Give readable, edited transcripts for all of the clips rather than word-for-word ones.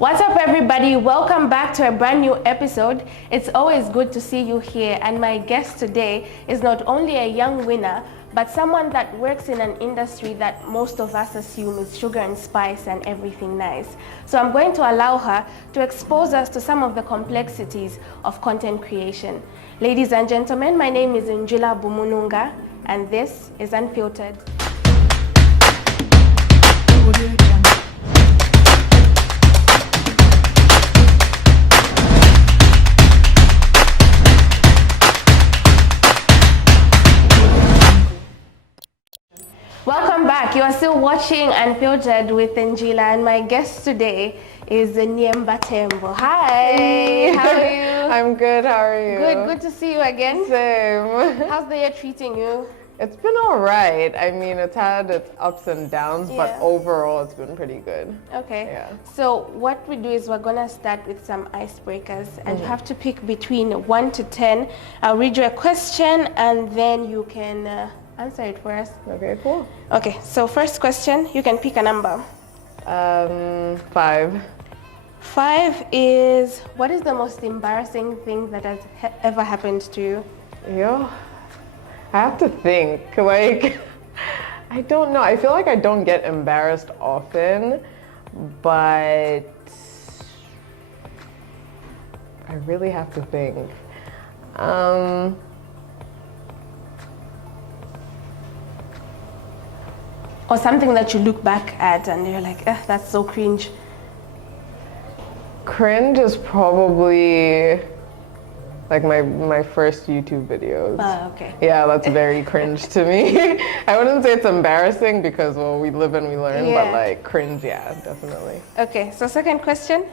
What's up, everybody? Welcome back to a brand new episode. It's always good to see you here, and my guest today is not only a young winner, but someone that works in an industry that most of us assume is sugar and spice and everything nice. So I'm going to allow her to expose us to some of the complexities of content creation. Ladies and gentlemen, my name is Njila Bumununga, and this is Unfiltered. Welcome back. You are still watching Unfiltered with Njila, and my guest today is Nyemba Tembo. Hi. Hey. How are you? I'm good. How are you? Good to see you again. Same. How's the year treating you? It's been all right. I mean, it's had its ups and downs, but overall it's been pretty good. Okay. Yeah. So what we do is we're gonna start with some icebreakers, and you have to pick between 1 to 10. I'll read you a question, and then you can answer it for us. Okay, cool. Okay, so first question, you can pick a number. 5. 5 is, what is the most embarrassing thing that has ever happened to you? Yo, I have to think. Like, I don't know. I feel like I don't get embarrassed often, but I really have to think. Or something that you look back at and you're like, that's so cringe. Cringe is probably like my first YouTube videos. Okay. Yeah, that's very cringe to me. I wouldn't say it's embarrassing because, well, we live and we learn, but like cringe, yeah, definitely. Okay, so second question.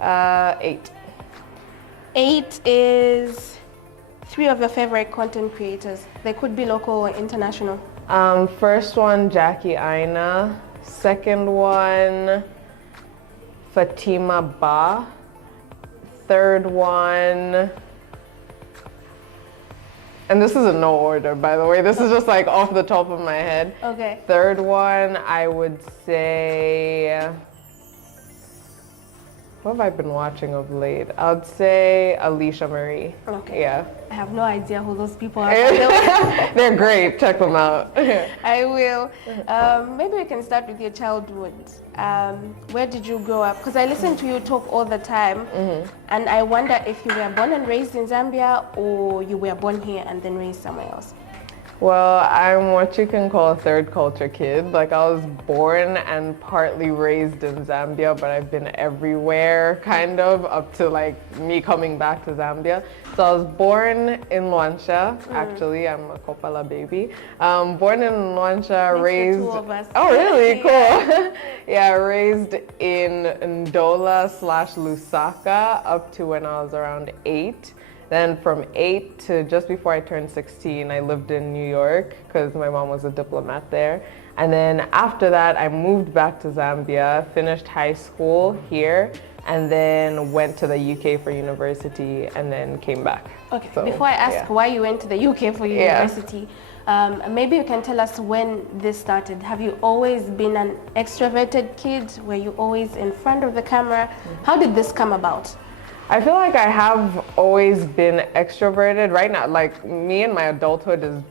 8. 8 is 3 of your favorite content creators. They could be local or international. First one, Jackie Aina. Second one, Fatima Ba. Third one, and this is in no order, by the way. This is just like off the top of my head. Okay. Third one, I would say, what have I been watching of late? I would say Alicia Marie. Okay. Yeah. I have no idea who those people are. They're great. Check them out. I will. Maybe we can start with your childhood. Where did you grow up? Because I listen to you talk all the time, and I wonder if you were born and raised in Zambia or you were born here and then raised somewhere else. Well, I'm what you can call a third culture kid. Like, I was born and partly raised in Zambia, but I've been everywhere kind of up to like me coming back to Zambia. So I was born in Luanshya, actually. I'm a Kopala baby. Born in Luanshya, raised... The two of us. Oh, really? Cool. Yeah, raised in Ndola / Lusaka up to when I was around 8. Then from 8 to just before I turned 16, I lived in New York because my mom was a diplomat there. And then after that, I moved back to Zambia, finished high school here, and then went to the UK for university and then came back. Okay, so, before I ask why you went to the UK for university, maybe you can tell us when this started. Have you always been an extroverted kid? Were you always in front of the camera? How did this come about? I feel like I have always been extroverted. Right now, like me in my adulthood is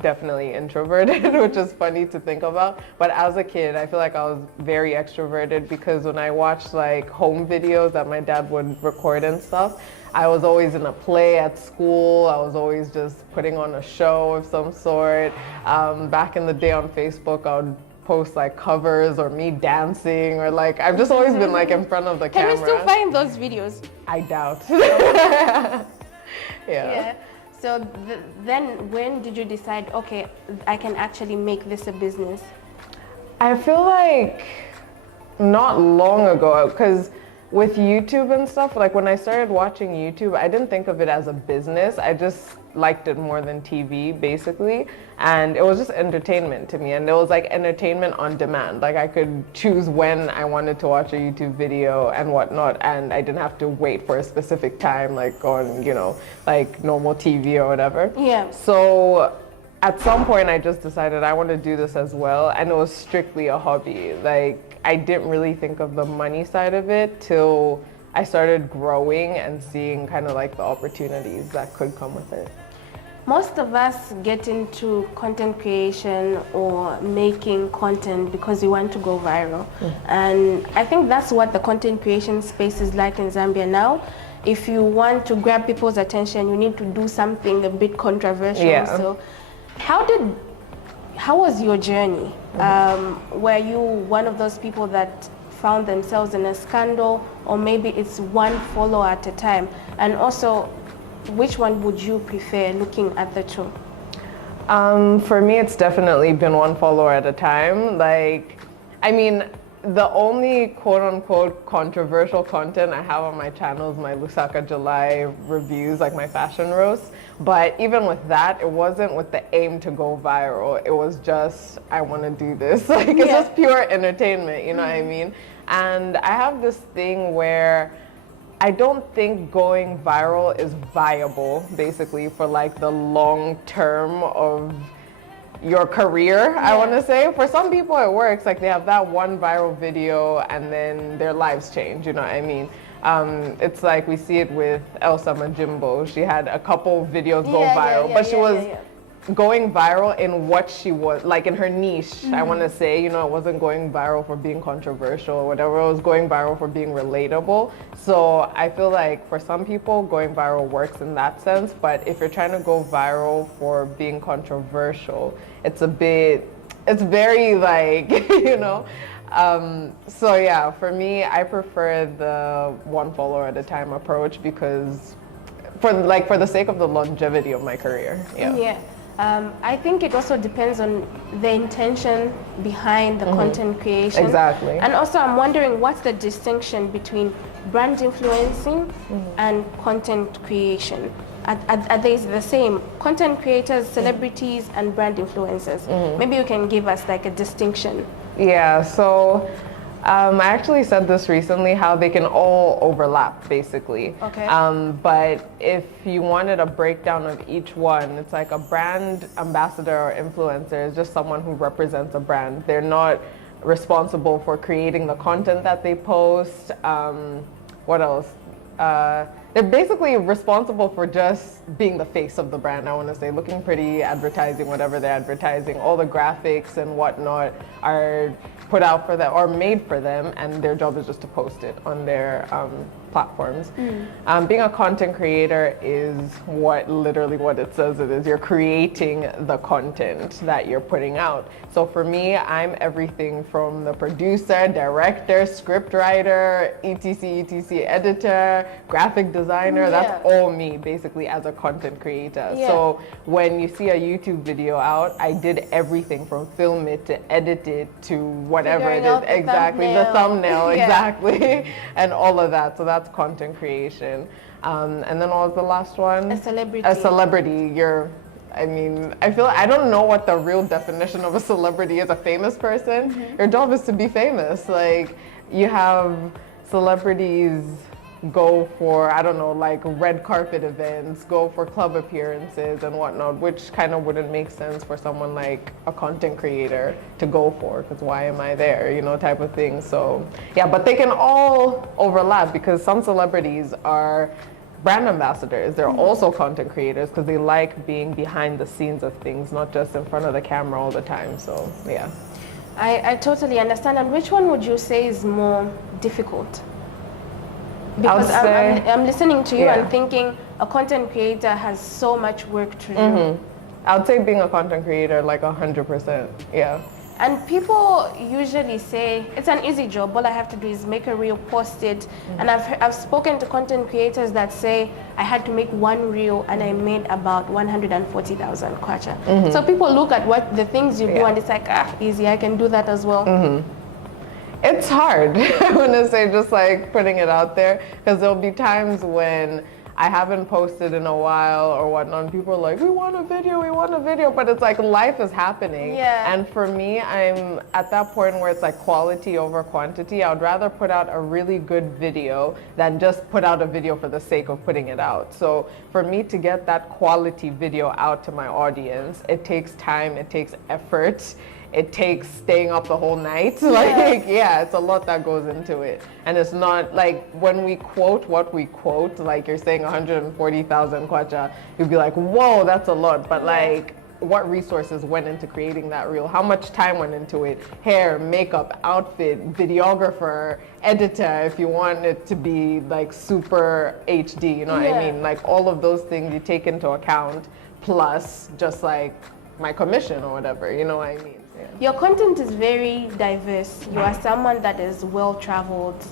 definitely introverted, which is funny to think about. But as a kid, I feel like I was very extroverted because when I watched like home videos that my dad would record and stuff, I was always in a play at school. I was always just putting on a show of some sort. Back in the day on Facebook, I would post like covers or me dancing or like I've just always been like in front of the camera. Can we still find those videos? I doubt. Yeah. So then when did you decide, okay, I can actually make this a business? I feel like not long ago, because with YouTube and stuff, like when I started watching YouTube, I didn't think of it as a business. I just liked it more than TV, basically. And it was just entertainment to me. And it was like entertainment on demand. Like I could choose when I wanted to watch a YouTube video and whatnot. And I didn't have to wait for a specific time, like on, you know, like normal TV or whatever. Yeah. So at some point I just decided I want to do this as well, and it was strictly a hobby. Like, I didn't really think of the money side of it till I started growing and seeing kind of like the opportunities that could come with it. Most of us get into content creation or making content because we want to go viral. And I think that's what the content creation space is like in Zambia now. If you want to grab people's attention, you need to do something a bit controversial. Yeah. So how was your journey? Were you one of those people that found themselves in a scandal, or maybe it's one follower at a time? And also, which one would you prefer looking at the two? For me, it's definitely been one follower at a time. Like, I mean, the only quote-unquote controversial content I have on my channel is my Lusaka July reviews, like my fashion roasts. But even with that, it wasn't with the aim to go viral. It was just, I want to do this. Like, it's just pure entertainment, you know what I mean? And I have this thing where I don't think going viral is viable, basically, for like the long term of your career, I want to say. For some people it works, like they have that one viral video and then their lives change, you know what I mean? It's like we see it with Elsa Majimbo. She had a couple videos go viral, but she was going viral in what she was, like in her niche, I want to say. You know, it wasn't going viral for being controversial or whatever. It was going viral for being relatable. So I feel like for some people, going viral works in that sense. But if you're trying to go viral for being controversial, it's very like, you know. So yeah, for me, I prefer the one follower at a time approach because for the sake of the longevity of my career. I think it also depends on the intention behind the content creation. Exactly. And also I'm wondering, what's the distinction between brand influencing and content creation? Are they the same? Content creators, celebrities, and brand influencers. Maybe you can give us like a distinction. Yeah, so I actually said this recently, how they can all overlap, basically. Okay. But if you wanted a breakdown of each one, it's like a brand ambassador or influencer is just someone who represents a brand. They're not responsible for creating the content that they post. What else? They're basically responsible for just being the face of the brand, I want to say, looking pretty, advertising whatever they're advertising. All the graphics and whatnot are put out for them or made for them, and their job is just to post it on their platforms. Being a content creator is literally what it says it is. You're creating the content that you're putting out. So for me, I'm everything from the producer, director, script writer, etc, editor, graphic designer. That's all me, basically, as a content creator. So when you see a YouTube video out, I did everything from film it to edit it to whatever it is. Exactly, the thumbnail, exactly, and all of that. So that's content creation. And then what was the last one? A celebrity. A celebrity. I don't know what the real definition of a celebrity is. A famous person. Your job is to be famous. Like, you have celebrities go for, I don't know, like red carpet events, go for club appearances and whatnot, which kind of wouldn't make sense for someone like a content creator to go for, because why am I there, you know, type of thing. So yeah, but they can all overlap because some celebrities are brand ambassadors. They're also content creators because they like being behind the scenes of things, not just in front of the camera all the time. So yeah. I totally understand. And which one would you say is more difficult? Because I'm listening to you and thinking a content creator has so much work to do. I would say being a content creator, like 100%, yeah. And people usually say, it's an easy job, all I have to do is make a reel, post it. And I've spoken to content creators that say, I had to make one reel and I made about 140,000 kwacha. So people look at what the things you do and it's like, easy, I can do that as well. It's hard, I want to say, just like putting it out there, because there'll be times when I haven't posted in a while or whatnot. And people are like, we want a video, but it's like life is happening. Yeah. And for me, I'm at that point where it's like quality over quantity. I would rather put out a really good video than just put out a video for the sake of putting it out. So for me to get that quality video out to my audience, it takes time, it takes effort. It takes staying up the whole night. Like, yeah, it's a lot that goes into it. And it's not like when we quote what we quote, like you're saying 140,000 kwacha, you'd be like, whoa, that's a lot. But like, what resources went into creating that reel? How much time went into it? Hair, makeup, outfit, videographer, editor, if you want it to be like super HD, you know what I mean? Like all of those things you take into account, plus just like my commission or whatever, you know what I mean? Yeah. Your content is very diverse. You are someone that is well traveled.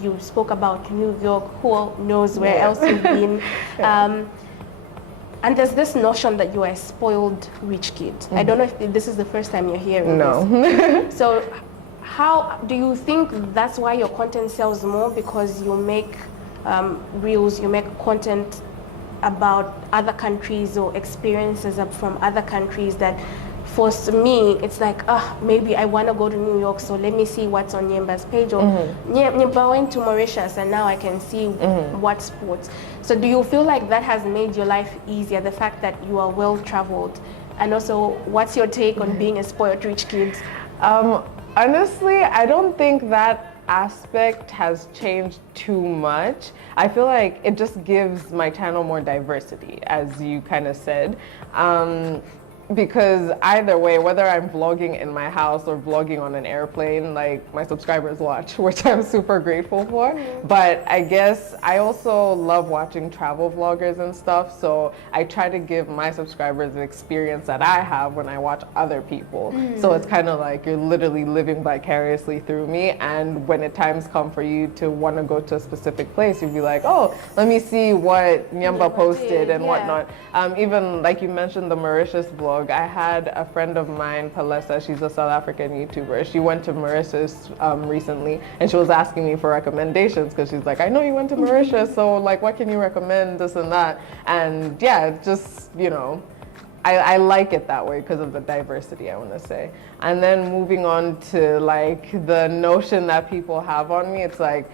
You spoke about New York. Who knows where else you've been? And there's this notion that you are a spoiled rich kid. I don't know if this is the first time you're hearing this. So how do you think that's why your content sells more? Because you make reels, you make content about other countries or experiences from other countries that for me, it's like, maybe I want to go to New York, so let me see what's on Nyemba's page. Or Nyemba went to Mauritius, and now I can see what sports. So do you feel like that has made your life easier, the fact that you are well-traveled? And also, what's your take on being a spoiled rich kid? Honestly, I don't think that aspect has changed too much. I feel like it just gives my channel more diversity, as you kind of said. Because either way, whether I'm vlogging in my house or vlogging on an airplane, like my subscribers watch, which I'm super grateful for. But I guess I also love watching travel vloggers and stuff, so I try to give my subscribers the experience that I have when I watch other people. So it's kind of like you're literally living vicariously through me, and when the times come for you to want to go to a specific place, you'd be like, oh, let me see what Nyemba posted and whatnot. Even like you mentioned the Mauritius vlog, I had a friend of mine, Palesa, she's a South African YouTuber. She went to Mauritius recently, and she was asking me for recommendations because she's like, I know you went to Mauritius, so like, what can you recommend, this and that? And yeah, just, you know, I like it that way because of the diversity, I want to say. And then moving on to like the notion that people have on me, it's like,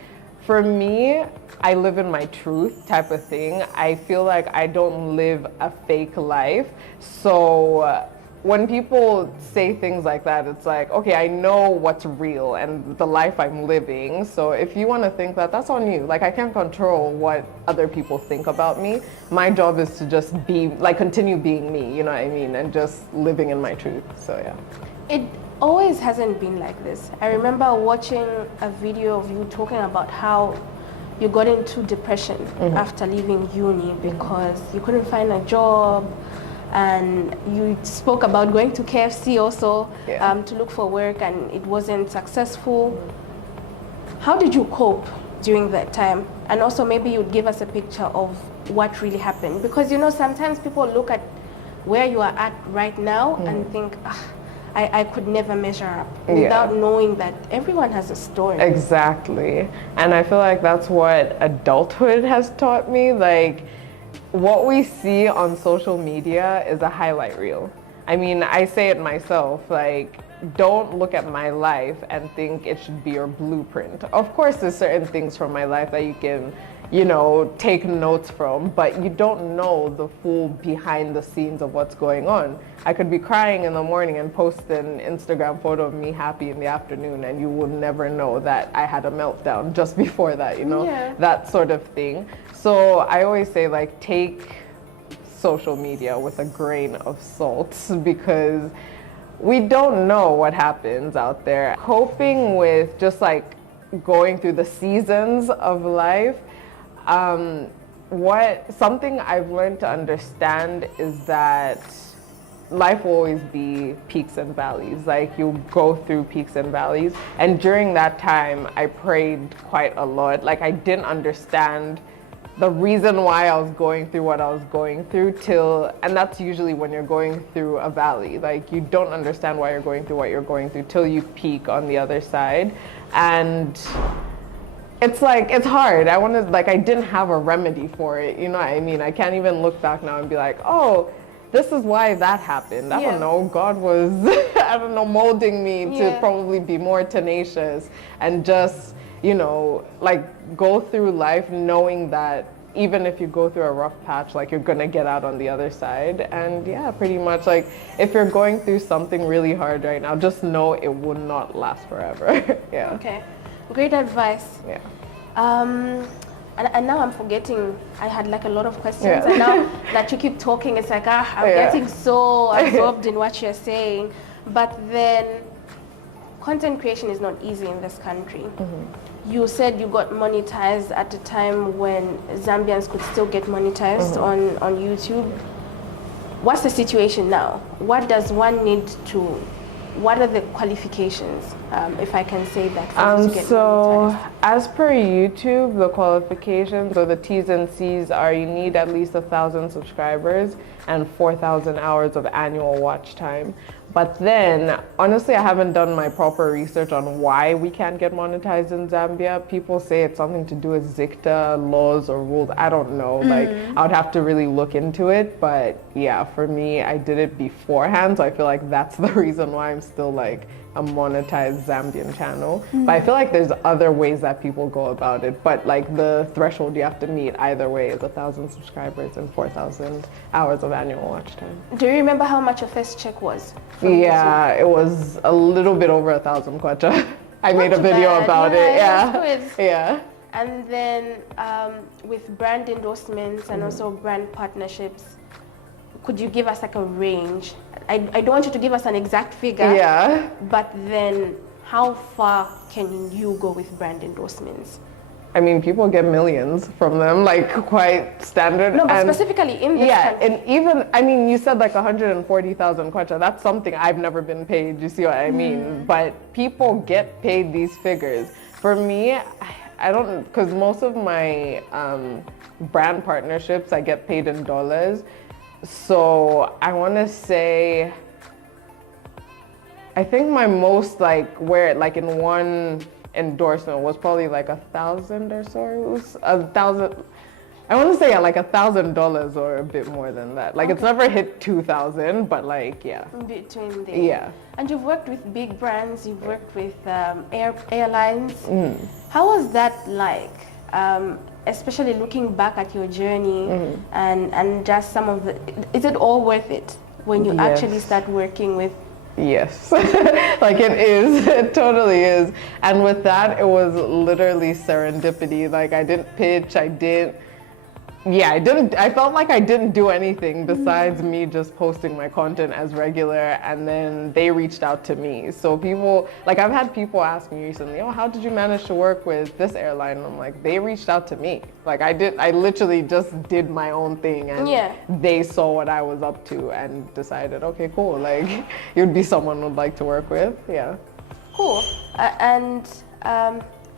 for me, I live in my truth type of thing. I feel like I don't live a fake life. So when people say things like that, it's like, okay, I know what's real and the life I'm living. So if you want to think that, that's on you. Like, I can't control what other people think about me. My job is to just be, like, continue being me, you know what I mean? And just living in my truth, so yeah. It always hasn't been like this. I remember watching a video of you talking about how you got into depression after leaving uni because you couldn't find a job, and you spoke about going to KFC also to look for work, and it wasn't successful. How did you cope during that time? And also maybe you'd give us a picture of what really happened, because you know sometimes people look at where you are at right now and think, I could never measure up, without knowing that everyone has a story. Exactly. And I feel like that's what adulthood has taught me. Like, what we see on social media is a highlight reel. I mean, I say it myself, like, don't look at my life and think it should be your blueprint. Of course, there's certain things from my life that you can, you know, take notes from, but you don't know the full behind the scenes of what's going on. I could be crying in the morning and post an Instagram photo of me happy in the afternoon, and you will never know that I had a meltdown just before that, you know, that sort of thing. So I always say, like, take social media with a grain of salt, because we don't know what happens out there. Coping with just like going through the seasons of life, something I've learned to understand is that life will always be peaks and valleys. Like, you'll go through peaks and valleys. And during that time, I prayed quite a lot. Like, I didn't understand the reason why I was going through what I was going through and that's usually when you're going through a valley. Like, you don't understand why you're going through what you're going through till you peak on the other side. And it's like, it's hard. I want to, like, I didn't have a remedy for it. You know what I mean? I can't even look back now and be like, oh, this is why that happened. I don't know. God was, I don't know, molding me to probably be more tenacious and just, you know, like go through life knowing that even if you go through a rough patch, like you're gonna get out on the other side. And yeah, pretty much like if you're going through something really hard right now, just know it will not last forever. Yeah. Okay, great advice. Yeah. And now I'm forgetting, I had like a lot of questions, and now that you keep talking, it's like, I'm getting so absorbed in what you're saying. But then, content creation is not easy in this country. You said you got monetized at a time when Zambians could still get monetized on YouTube. What's the situation now? What does one need to, what are the qualifications, if I can say that, for you to get monetized? As per YouTube, the qualifications or the T's and C's are you need at least 1,000 subscribers and 4,000 hours of annual watch time. But then, honestly, I haven't done my proper research on why we can't get monetized in Zambia. People say it's something to do with ZICTA laws or rules. I don't know. Like, I would have to really look into it. But yeah, for me, I did it beforehand. So I feel like that's the reason why I'm still like a monetized Zambian channel. But I feel like there's other ways that people go about it. But like the threshold you have to meet either way is 1,000 subscribers and 4,000 hours of annual watch time. Do you remember how much your first check was? Yeah, it was a little bit over 1,000 kwacha. I made a video about it. Yeah. And then with brand endorsements and also brand partnerships, could you give us like a range? I don't want you to give us an exact figure. Yeah. But then how far can you go with brand endorsements? I mean, people get millions from them, like quite standard. No, but specifically in this country. And even, I mean, you said like 140,000 kwacha. That's something I've never been paid, you see what I mean? But people get paid these figures. For me, I don't, because most of my brand partnerships, I get paid in dollars. So I want to say, I think my most like, where like in one endorsement was probably like 1,000 or so. It was 1,000. I want to say like $1,000 or a bit more than that. Like it's never hit 2,000, but like Between there. Yeah. And you've worked with big brands. You've worked with airlines. How was that like? Especially looking back at your journey and just some of the. Is it all worth it when you actually start working with? Yes, like it is, it totally is. And with that, it was literally serendipity. Like I didn't pitch, I felt like I didn't do anything besides me just posting my content as regular, and then they reached out to me. So people, like I've had people ask me recently, oh, how did you manage to work with this airline? And I'm like, they reached out to me. Like I literally just did my own thing, and they saw what I was up to and decided, okay, cool, like you'd be someone would like to work with, Cool.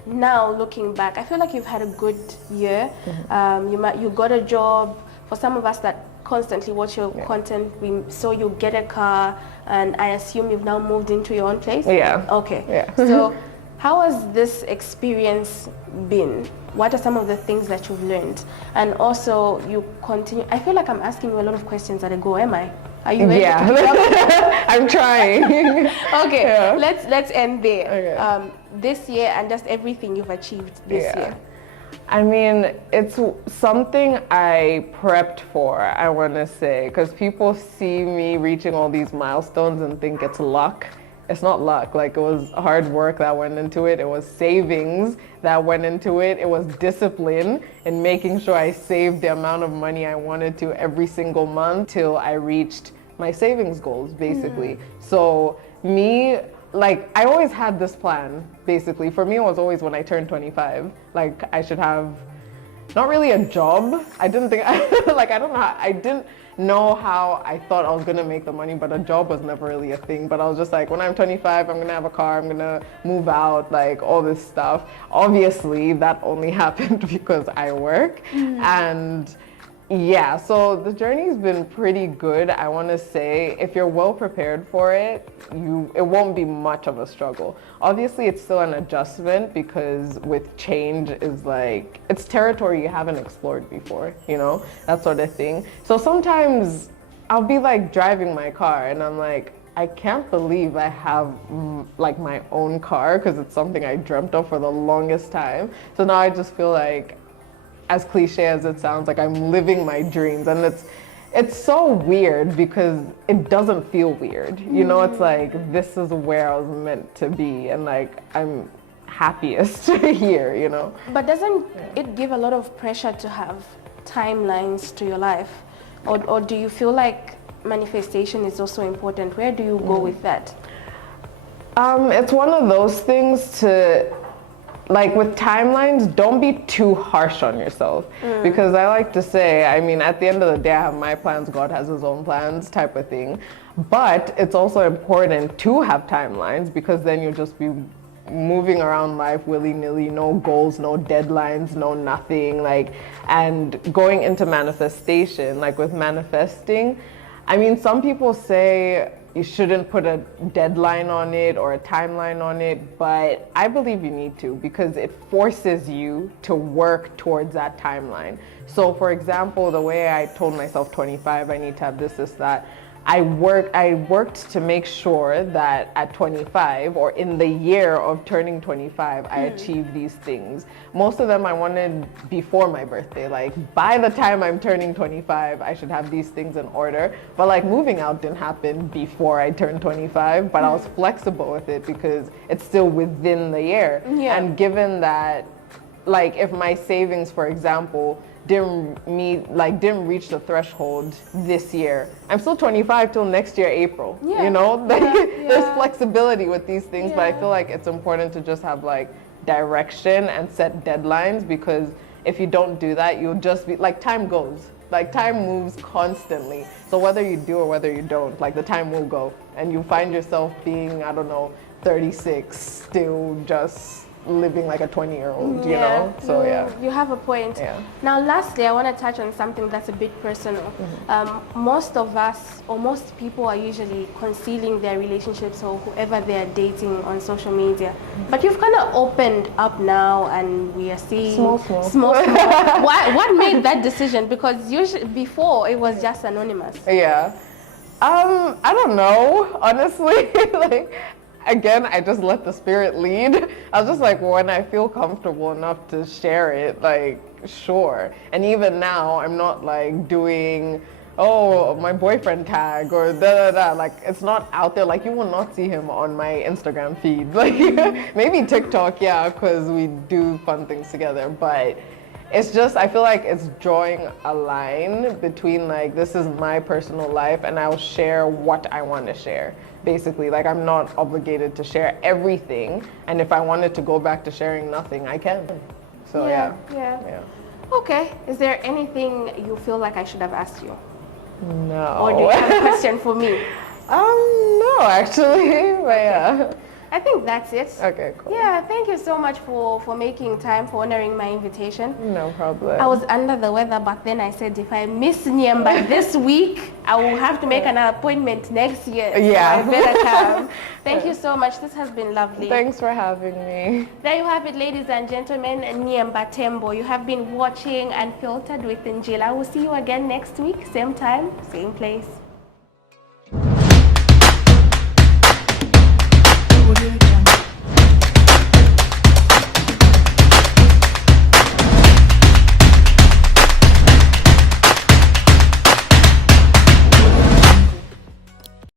Now looking back, I feel like you've had a good year. You got a job. For some of us that constantly watch your content, we saw you get a car, and I assume you've now moved into your own place? Yeah. Okay. Yeah. So how has this experience been? What are some of the things that you've learned? And also you continue, I feel like I'm asking you a lot of questions at a go, am I? Are you ready to keep up? I'm trying. Okay, let's end there. Okay. This year and just everything you've achieved this year. I mean, it's something I prepped for, I want to say, because people see me reaching all these milestones and think it's luck. It's not luck. Like, it was hard work that went into it. It was savings that went into it. It was discipline in making sure I saved the amount of money I wanted to every single month till I reached my savings goals, basically. So me, like, I always had this plan, basically. For me, it was always when I turned 25. Like, I should have, not really a job. I didn't think, I didn't know how I thought I was gonna make the money, but a job was never really a thing. But I was just like, when I'm 25, I'm gonna have a car, I'm gonna move out, like all this stuff. Obviously, that only happened because I work. And Yeah, so the journey's been pretty good. I want to say if you're well prepared for it, it won't be much of a struggle. Obviously, it's still an adjustment because with change is like it's territory you haven't explored before, you know, that sort of thing. So sometimes I'll be like driving my car and I'm like, I can't believe I have like my own car because it's something I dreamt of for the longest time. So now I just feel like, as cliche as it sounds, like I'm living my dreams, and it's so weird because it doesn't feel weird. You know, it's like this is where I was meant to be, and like I'm happiest here. You know. But doesn't it give a lot of pressure to have timelines to your life, or do you feel like manifestation is also important? Where do you go with that? It's one of those things to. Like with timelines, don't be too harsh on yourself. Because I like to say, I mean, at the end of the day, I have my plans, God has his own plans type of thing. But it's also important to have timelines because then you'll just be moving around life willy-nilly, no goals, no deadlines, no nothing. Like, and going into manifestation, like with manifesting, I mean, some people say, you shouldn't put a deadline on it or a timeline on it, but I believe you need to because it forces you to work towards that timeline. So for example, the way I told myself 25, I need to have this, that, I worked to make sure that at 25 or in the year of turning 25, I achieved these things. Most of them I wanted before my birthday. Like by the time I'm turning 25, I should have these things in order. But like moving out didn't happen before I turned 25, but I was flexible with it because it's still within the year. Yeah. And given that, like if my savings, for example, didn't reach the threshold this year, I'm still 25 till next year April. Yeah. You know, like, Yeah. there's flexibility with these things, but I Yeah. feel like it's important to just have like direction and set deadlines because if you don't do that, you'll just be like time goes. Like time moves constantly. So whether you do or whether you don't, like the time will go and you find yourself being, I don't know, 36, still just living like a 20-year-old, you know? So you have a point. Yeah. Now lastly, I want to touch on something that's a bit personal. Most of us, or most people, are usually concealing their relationships or whoever they're dating on social media. But you've kind of opened up now and we are seeing small. What made that decision? Because usually before it was just anonymous. Yeah. I don't know, honestly. Like, again, I just let the spirit lead. I was just like, when I feel comfortable enough to share it, like, sure. And even now, I'm not like doing, oh, my boyfriend tag or da-da-da. Like, it's not out there. Like, you will not see him on my Instagram feed. Like, maybe TikTok, yeah, because we do fun things together. But it's just, I feel like it's drawing a line between like, this is my personal life and I'll share what I want to share. Basically, like I'm not obligated to share everything. And if I wanted to go back to sharing nothing, I can. So yeah. Okay, is there anything you feel like I should have asked you? No. Or do you have a question for me? No, actually, but yeah. I think that's it. Okay, cool. Yeah, thank you so much for making time, for honoring my invitation. No problem. I was under the weather, but then I said if I miss Nyemba this week, I will have to make an appointment next year. Yeah. So I better come. Thank you so much. This has been lovely. Thanks for having me. There you have it, ladies and gentlemen. Nyemba Tembo. You have been watching Unfiltered with Njila. I will see you again next week, same time, same place.